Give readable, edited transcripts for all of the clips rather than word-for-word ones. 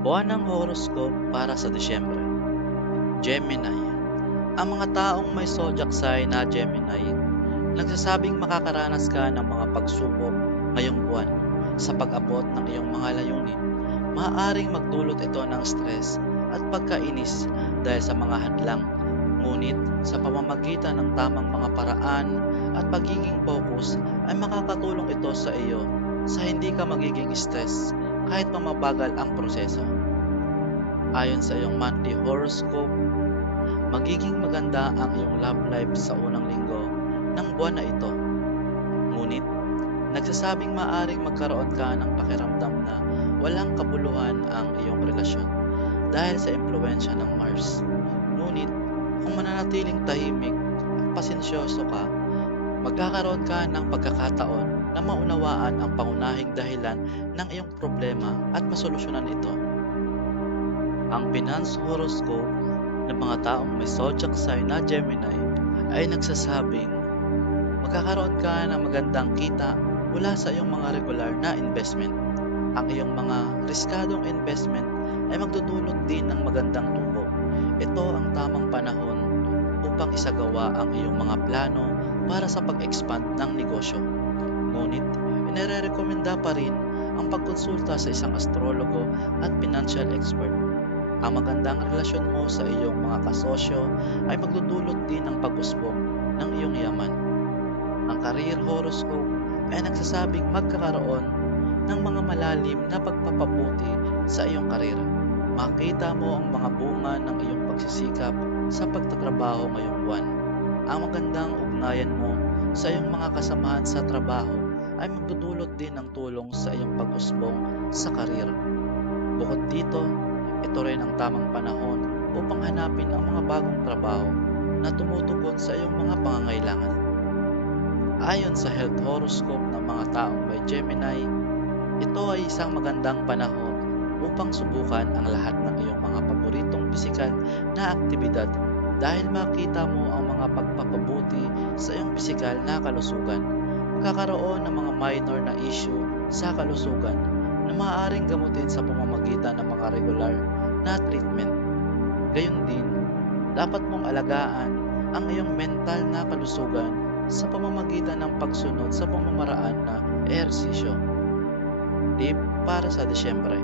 Buwan ng horoscope para sa Disyembre. Gemini. Ang mga taong may zodiac sign na Gemini, nagsasabing makakaranas ka ng mga pagsubok ngayong buwan sa pag-abot ng iyong mga layunin. Maaaring magdulot ito ng stress at pagkainis dahil sa mga hadlang. Ngunit sa pamamagitan ng tamang mga paraan at pagiging focus ay makakatulong ito sa iyo sa hindi ka magiging stress kahit pa mabagal ang proseso. Ayon sa iyong monthly horoscope, magiging maganda ang iyong love life sa unang linggo ng buwan na ito. Ngunit, nagsasabing maaring magkaroon ka ng pakiramdam na walang kabuluhan ang iyong relasyon dahil sa impluensya ng Mars. Ngunit, kung mananatiling tahimik at pasensyoso ka, magkakaroon ka ng pagkakataon na maunawaan ang pangunahing dahilan ng iyong problema at masolusyonan ito. Ang finance horoscope ng mga taong may zodiac sign na Gemini ay nagsasabing magkakaroon ka ng magandang kita mula sa iyong mga regular na investment. Ang iyong mga riskadong investment ay magdudulot din ng magandang tubo. Ito ang tamang panahon upang isagawa ang iyong mga plano para sa pag-expand ng negosyo. Ngunit, inirekomenda pa rin ang pagkonsulta sa isang astrologo at financial expert. Ang magandang relasyon mo sa iyong mga kasosyo ay magdudulot din ng pag-usbong ng iyong yaman. Ang career horoscope ay nagsasabing magkakaroon ng mga malalim na pagpapabuti sa iyong karir. Makita mo ang mga bunga ng iyong pagsisikap sa pagtatrabaho ngayong buwan. Ang magandang ugnayan mo sa iyong mga kasamahan sa trabaho ay magdudulot din ng tulong sa iyong pag-usbong sa karir. Bukod dito, ito rin ang tamang panahon upang hanapin ang mga bagong trabaho na tumutugon sa iyong mga pangangailangan. Ayon sa health horoscope ng mga taong may Gemini, ito ay isang magandang panahon upang subukan ang lahat ng iyong mga paboritong pisikal na aktibidad dahil makita mo ang mga pagpapabuti sa iyong pisikal na kalusugan. Magkakaroon ng mga minor na issue sa kalusugan na maaaring gamutin sa pamamagitan ng mga regular na treatment. Gayon din, dapat mong alagaan ang iyong mental na kalusugan sa pamamagitan ng pagsunod sa pamamaraan na ehersisyo. Tip para sa Disyembre.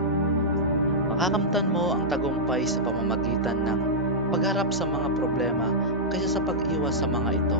Makakamtan mo ang tagumpay sa pamamagitan ng pagharap sa mga problema kaysa sa pag-iwas sa mga ito.